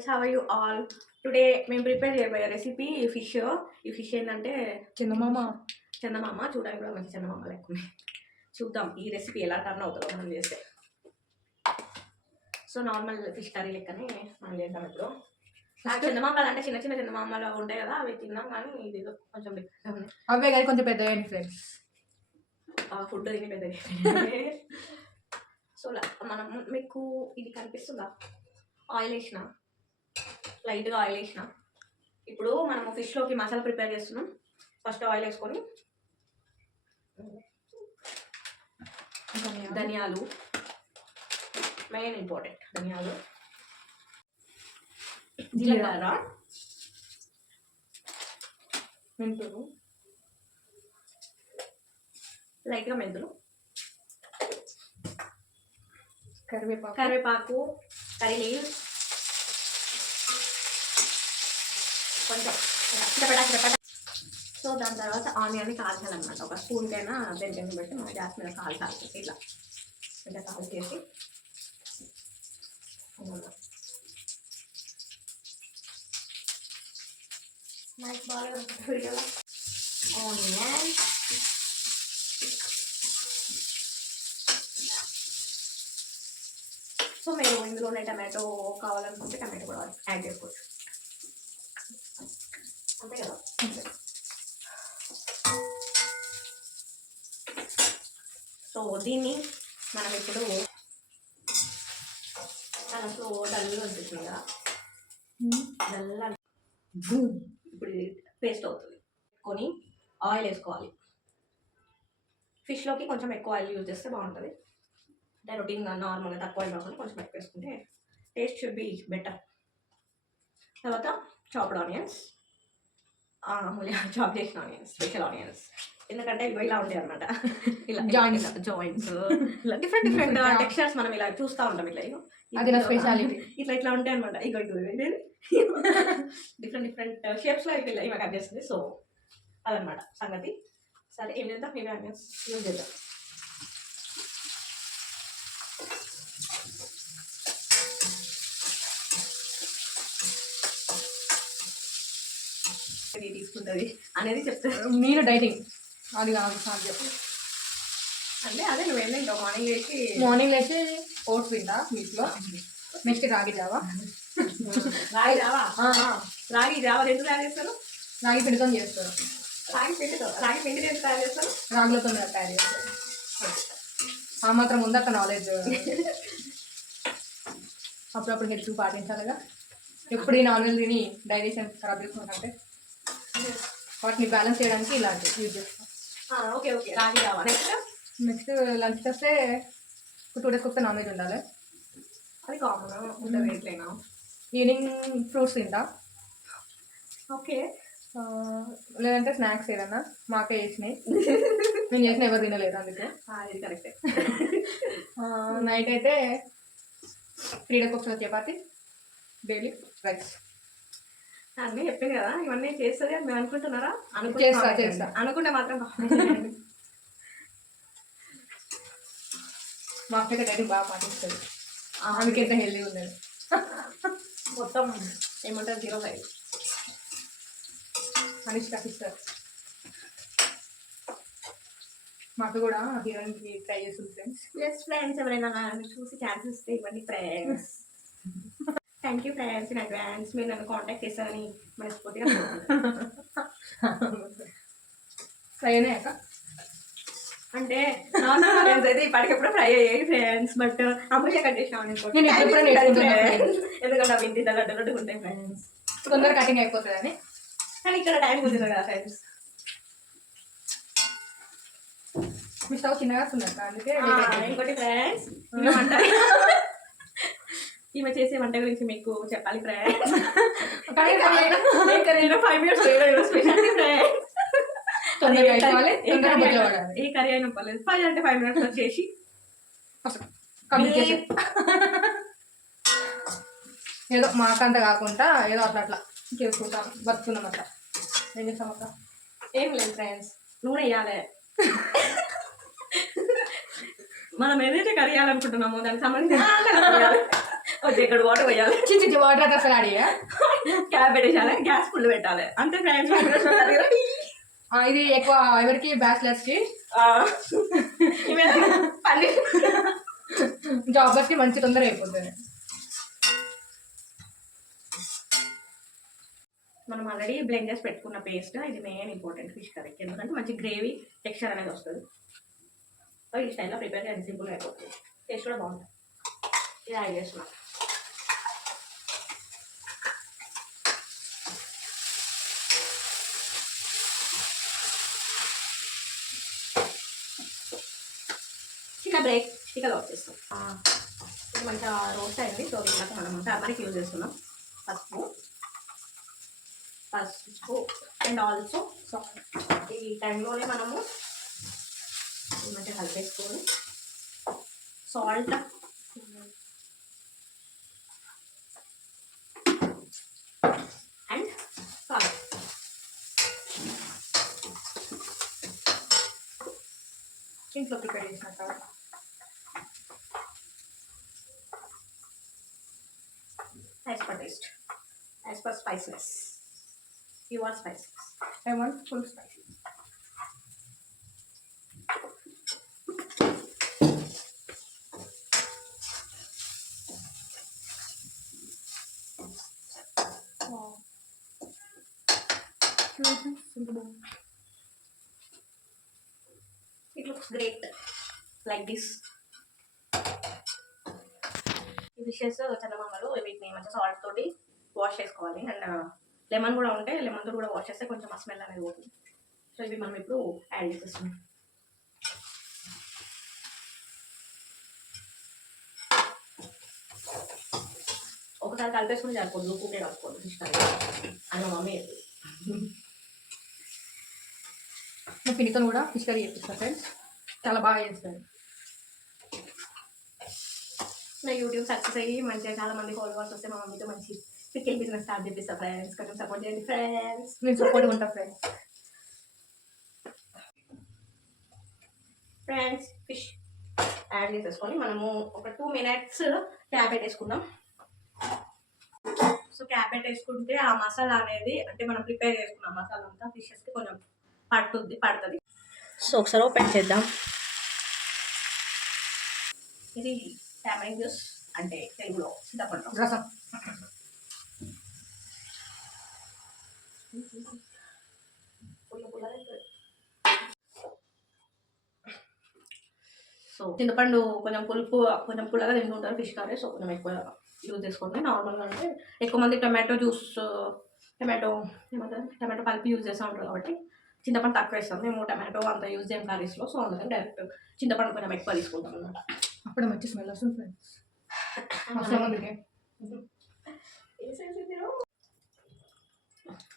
guys, how are you all? Today మేము prepare చేయబోయే recipe fish. ఈ ఫిష్ ఏంటంటే చందమామ చూడడానికి కూడా మంచి చందమామ లేకుండా. చూద్దాం ఈ రెసిపీ ఎలా టర్న్ అవుతుందో మనం చేస్తే. సో నార్మల్ ఫిష్ కర్రీ లెక్కనే మనం చేద్దాం ఇప్పుడు. చందమామలు అంటే చిన్న చిన్న చందమామలు ఉంటాయి కదా, అవి తిన్నాం కానీ ఇది కొంచెం అవే కానీ కొంచెం పెద్దగా ఫ్రెండ్స్. ఫుడ్ తిని పెద్దగా. సో మనం మీకు ఇది కనిపిస్తుందా? ఆయిల్ వేసిన, లైట్గా ఆయిల్ వేసిన. ఇప్పుడు మనము ఫిష్లోకి మసాలా ప్రిపేర్ చేస్తున్నాం. ఫస్ట్ ఆయిల్ వేసుకొని ధనియాలు, మెయిన్ ఇంపార్టెంట్ ధనియాలు, జీలకర్ర, మెంతులు, లైట్గా మెంతులు, కరివేపాకు, కర్రీ లీవ్స్, కొంచెం చిటపట. సో దాని తర్వాత ఆనియన్ని కాల్చాలన్నమాట. ఒక స్పూన్కైనా దేనికైనా బట్టి మన గ్యాస్ మీద కాల్చాలి. ఇట్లా ఇట్లా కాల్చేసి నాకు బాగా ఉంటుంది కదా ఆనియన్. సో మీరు ఇందులోనే టమాటో కావాలనుకుంటే టమాటో కూడా యాడ్ చేసుకోవచ్చు. అంతే కదా. సో దీన్ని మనం ఇప్పుడు చాలా స్లో డల్గా అనిపిస్తుంది కదా, డల్లా ఇప్పుడు ఇది పేస్ట్ అవుతుంది. కొని ఆయిల్ వేసుకోవాలి. ఫిష్లోకి కొంచెం ఎక్కువ ఆయిల్ యూజ్ చేస్తే బాగుంటుంది. అంటే రొటీన్గా నార్మల్గా తక్కువ ఆయిల్ కాకుండా కొంచెం ఎక్కువ వేసుకుంటే టేస్ట్ షుడ్ బి బెటర్. తర్వాత చాప్డ్ ఆనియన్స్, మామూలుగా చాప్ చేసిన ఆనియన్స్, స్పెషల్ ఆనియన్స్. ఎందుకంటే ఇవి ఇలా ఉంటాయి అనమాట, ఇలా జాయింట్స్, ఇలా డిఫరెంట్ టెక్స్చర్స్ మనం ఇలా చూస్తూ ఉంటాం. ఇట్లా స్పెషాలిటీ ఇట్లా ఉంటాయి అనమాట. డిఫరెంట్ షేప్స్లో ఇట్లా ఇవి కట్ చేస్తుంది. సో అదనమాట సంగతి. సరే ఏం చేద్దాం, ఇవి ఆనియన్స్ యూజ్ చేద్దాం. తీసుకుంటుంది అనేది చెప్తాను. నేను డైటింగ్ అది కాదు చెప్పు. అంటే అదే నువ్వు ఏంటో మార్నింగ్ లేచి ఓట్స్ తింటా వీటిలో. నెక్స్ట్ రాగి జావా ఎందుకు తయారు చేస్తారు? రాగి పిండితో చేస్తారు. రాగి పిండి ఎందుకు తయారు చేస్తారు? రాగులతో తయారు చేస్తారు. ఆ మాత్రం ఉందా నాలెడ్జ్? అప్పుడప్పుడు హెల్త్ పాటించాలిగా. ఎప్పుడు ఈ నాన్ వెజ్ తిని డైజెషన్ ఖరాబ్ చేసుకుంటే వాటిని బ్యాలెన్స్ చేయడానికి ఇలాంటి యూజ్ చేస్తాం. ఓకే రాగి జావా. నెక్స్ట్ లంచ్కి వస్తే 2 days వస్తే నాన్ వెజ్ ఉండాలి. అది కామన్ ఉంటుంది ఎట్లయినా. ఈవినింగ్ ఫ్రూట్స్ తింటా. ఓకే. లేదంటే స్నాక్స్ ఏదన్నా మాకే చేసినాయి. నేను చేసిన ఎవరు తినలేదు అందుకే. ఇది కరెక్టే. నైట్ అయితే 3 days ఒకసారి చపాతి, డైలీ రైస్. అన్నీ చెప్పింది కదా, ఇవన్నీ చేస్తుంది అని మీరు అనుకుంటున్నారా? చేస్తా అనుకుంటే మాత్రం మా అక్కడికి డైటింగ్ బాగా పాటిస్తుంది. ఆమెకి ఎంత హెల్దీ ఉండదు. మొత్తం ఏమంటారు 0 5 అనిష్క సిస్టర్. మాకు కూడా హీరోయిన్కి ట్రై చేస్తుంది ఫ్రెండ్స్. ఎస్ ఫ్రెండ్స్, ఎవరైనా చూసి ఛాన్సెస్ ఇస్తే ఇవ్వండి friends. Thank you friends in advance. మీరు నన్ను కాంటాక్ట్ చేస్తారని మనస్ఫూర్తిగా. ఫ్రై అయినాక అంటే నార్మల్ ఫ్రెండ్స్ అయితే ఇప్పటికెప్పుడు ఫ్రై అయ్యాయి ఫ్రెండ్స్. బట్ అమూల్య కట్ చేసినామని ఎందుకంటే అవి ఇంటి లడ్డు ఉంటాయి ఫ్రెండ్స్. తొందరగా కటింగ్ అయిపోతుందని. కానీ ఇక్కడ టైం కుదరదు కదా ఫ్రెండ్స్. మీ స్టవ్ చిన్నగా వస్తుంది అందుకే. ఇంకోటి ఫ్రెండ్స్, ఈమె చేసే వంట గురించి మీకు చెప్పాలి ఫ్రెండ్స్. 5 minutes speciality friends. ఏ కర్రీ అయినా పర్లేదు, 5 అంటే 5 minutes చేసి కంప్లీట్. ఏదో మాకంత కాకుండా ఏదో అట్లా చేసుకుంటాం, బతుకున్నాం. అట్లా ఏం చేస్తాం అక్క? ఏం లేదు ఫ్రెండ్స్, నూనె వేయాలి. మనం ఏదైతే కర్రీ వేయాలనుకుంటున్నామో దానికి సంబంధించి ఓకే ఇక్కడ వాటర్ పోయాలి, చిచి వాటర్ అయితే అసలు అడిగా. క్యాప్ పెట్టేసాలి, గ్యాస్ ఫుల్ పెట్టాలి అంతే ఫ్రెండ్స్. ఇది ఎక్కువ ఎవరికి బ్యాచిలర్స్కి, జాబర్స్కి మంచి తొందర అయిపోతుంది. మనం ఆల్రెడీ బ్లెండ్ చేసి పెట్టుకున్న పేస్ట్, ఇది మెయిన్ ఇంపార్టెంట్ ఫిష్ కర్రీకి, ఎందుకంటే మంచి గ్రేవీ టెక్స్చర్ అనేది వస్తుంది. ఈ స్టైల్లో ప్రిపేర్ చేయండి, సింపుల్గా అయిపోతుంది, టేస్ట్ కూడా బాగుంటుంది. ఇది యాడ్ చేస్తున్నాం. చిన్న బ్రేక్ చికెన్ వచ్చేస్తాం. ఇది మంచిగా రోస్ట్ అయింది. సో దీంట్లో మనం టర్మరిక్ యూజ్ చేస్తున్నాం, పసుపు అండ్ ఆల్సో సాల్ట్. ఈ టైంలోనే మనము మంచిగా కలిపేసుకొని సాల్ట్ అండ్ కారం. ఇంట్లో ప్రిపేర్ చేసిన తర్వాత as per taste, as per spiciness. You want spices? I want full spicy. Wow. It looks great like this. ఈ డిషెస్ చందమామలు వీటిని మంచిగా సాల్ట్ తోటి వాష్ చేసుకోవాలి. అండ్ లెమన్ కూడా ఉంటే లెమన్ తోటి కూడా వాష్ చేస్తే కొంచెం ఆ స్మెల్ అనేది పోతుంది. సో ఇవి మనం ఇప్పుడు యాడ్ చేసేస్తున్నాం. ఒకసారి కలిపేసుకుని సరిపోదు, కూకే కలుపుకోవద్దు ఫిష్ కర్రీ అని మా మమ్మీ నేను పిన్నితో కూడా ఫిష్ కర్రీ చేపిస్తాను ఫ్రెండ్స్, చాలా బాగా చేస్తాను. నా యూట్యూబ్ సక్సెస్ అయ్యి మంచిగా చాలా మంది ఫాలోవర్స్ వస్తే మా మమ్మీతో మంచి పికిల్ బిజినెస్ స్టార్ట్ చేపిస్తా ఫ్రెండ్స్. కొంచెం సపోర్ట్ చేయండి ఫ్రెండ్స్. నేను సపోర్ట్ ఉంటా ఫ్రెండ్స్. ఫ్రెండ్స్ ఫిష్ యాడ్ చేసేసుకొని మనము ఒక 2 minutes క్యాప్ పెట్టేసుకుందాం. సో క్యాప్ పెట్టేసుకుంటే ఆ మసాలా అనేది, అంటే మనం ప్రిపేర్ చేసుకున్న మసాలా అంతా ఫిషెస్కి కొంచెం పడుతుంది. సో ఒకసారి ఓపెన్ చేద్దాం. ఇది టామరిన్ జ్యూస్, అంటే తెలుగులో చింతపండు రసం. సో చింతపండు కొంచెం కొంచెం పుల్లగా తింటుంటారు ఫిష్ కర్రీ. సో కొంచెం ఎక్కువ యూజ్ చేసుకోండి. నార్మల్గా అంటే ఎక్కువ మంది tomato juice, tomato pulp use చేస్తూ ఉంటారు కాబట్టి చింతపండు తక్కువ వేస్తాం. మేము టమాటో అంత యూజ్ చేయం కర్రీస్లో. సో అందుకని డైరెక్ట్ చింతపండు కొంచెం ఎక్కువ తీసుకుంటాం అన్నమాట. అప్పుడు మంచి స్మెల్ వస్తుంది ఫ్రెండ్స్. మసాలా ఉంది.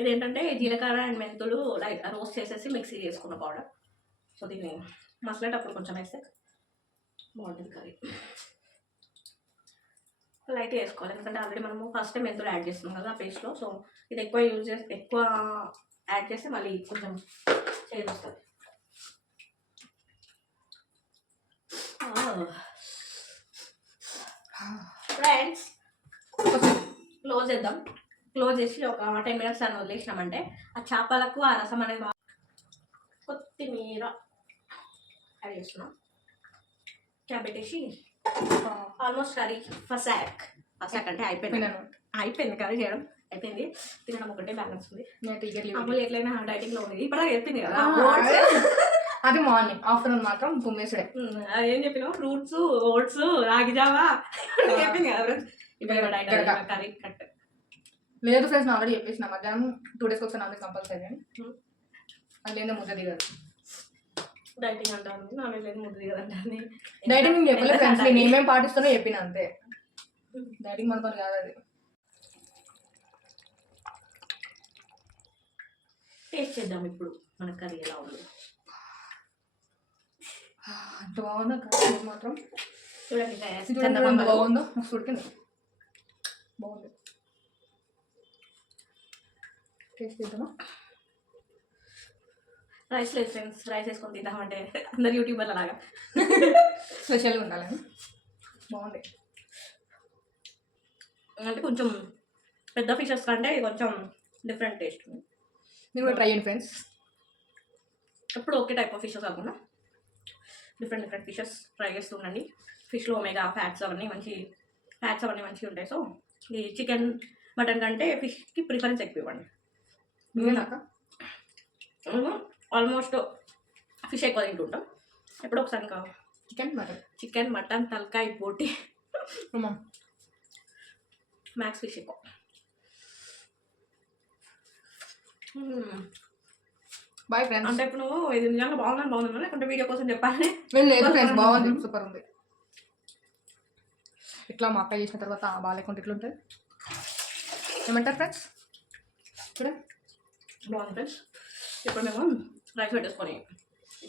ఇదేంటంటే జీలకర్ర అండ్ మెంతులు లైట్ రోస్ట్ చేసేసి మిక్సీ చేసుకున్న పౌడర్. సో దీన్ని మసలేటప్పుడు కొంచెం వేస్తే బాగుంటుంది కర్రీ. లైట్ వేసుకోవాలి, ఎందుకంటే ఆల్రెడీ మనము ఫస్ట్ మెంతులు యాడ్ చేస్తున్నాం కదా పేస్ట్లో. సో ఇది ఎక్కువ యాడ్ చేస్తే మళ్ళీ కొంచెం చేదు వస్తుంది. ఫ్రెండ్స్ క్లోజ్ చేద్దాం. క్లోజ్ చేసి ఒక 10 minutes అని వదిలేసినామంటే ఆ చేపలకు ఆ రసం అనేది బాగా. కొత్తిమీర యాడ్ చేస్తున్నాం. క్యాప్ పెట్టేసి ఆల్మోస్ట్ కర్రీ ఫసాక్ అంటే అయిపోయింది కర్రీ చేయడం అయిపోయింది. తినడం ఒకటే బ్యాలెన్స్ ఉంది. అమ్ములు ఎట్లయినా డైటింగ్లో ఉంది. ఇప్పుడు చెప్పింది కదా, అది మార్నింగ్. ఆఫ్టర్నూన్ మాత్రం తుమ్మేసుడే. అదేం చెప్పినావు, ఫ్రూట్స్, ఓట్స్, రాగి జావా చెప్పింది కదా. ఇప్పుడు కర్రీ కట్ లేదు ఫ్రెండ్స్, నేను ఆల్రెడీ చెప్పేసిన మధ్యాహ్నం 2 days ఒకసారి నాన్ వెజ్ కంపల్సరీ అని. అది లేదా ముద్ద దిగదు. డైటింగ్ అంటాను, నాన్ వెజ్ లేదు ముద్ద దిగదు అంటాను. డైటింగ్ నేను చెప్పలేదు ఫ్రెండ్స్, నేను ఏమేమి పాటిస్తానో చెప్పిన అంతే. డైటింగ్ మన పని కాదు అది. టేస్ట్ చేద్దాం ఇప్పుడు మన కర్రీ ఎలా ఉంది. అంత బాగుందా కర్రీ మాత్రం. చూడండి బాగుందో, మస్తు ఉడికింది, బాగుంది. టేస్ట్ చేద్దామా? రైస్ లేదు ఫ్రెండ్స్, రైస్ వేసుకొని తిందామంటే అందరు యూట్యూబర్లు అలాగా స్పెషల్గా ఉండాలని. బాగుంది. అంటే కొంచెం పెద్ద ఫిషెస్ కంటే ఇది కొంచెం డిఫరెంట్ టేస్ట్ ఉంది. మీరు కూడా ట్రై చేయండి ఫ్రెండ్స్. ఎప్పుడు ఒకే టైప్ ఆఫ్ ఫిషెస్ కాకుండా డిఫరెంట్ డిఫరెంట్ ఫిషెస్ ట్రై చేస్తూ ఉండండి. ఫిష్లో ఒమేగా ఫ్యాట్స్ అవన్నీ మంచిగా ఉంటాయి. సో ఈ చికెన్ మటన్ కంటే ఫిష్కి ప్రిఫరెన్స్ ఎక్కువ ఇవ్వండి. నువ్వేనాక ఆల్మోస్ట్ ఫిష్ ఎక్కువ తింటుంటాం. ఎప్పుడో ఒకసారి ఇంకా చికెన్ మటన్ తలకాయ బోటి అమ్మా మ్యాక్స్ ఫిష్ ఎక్కువ. Boyfriends. అంటే ఇప్పుడు నువ్వు ఇది నిజంగా బాగుందని లేకుంటే వీడియో కోసం చెప్పాలి? లేదు ఫ్రెండ్స్, బాగుంది, సూపర్ ఉంది. ఇట్లా మా అక్క చేసిన తర్వాత బాగాలేకుంటే ఇట్లా ఉంటుంది. ఏమంటారు ఫ్రెండ్స్? చూడండి బాగుంది ఫ్రెండ్స్. ఇప్పుడు మేము రైస్ పెట్టేసుకొని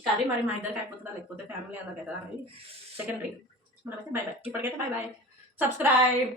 కర్రీ మరి మా ఇద్దరికి అయిపోతుందా లేకపోతే ఫ్యామిలీ అందరికి అవుతుందా అనేది సెకండరీ. మనమైతే బై బాయ్. ఇప్పటికైతే బై బాయ్. సబ్స్క్రైబ్.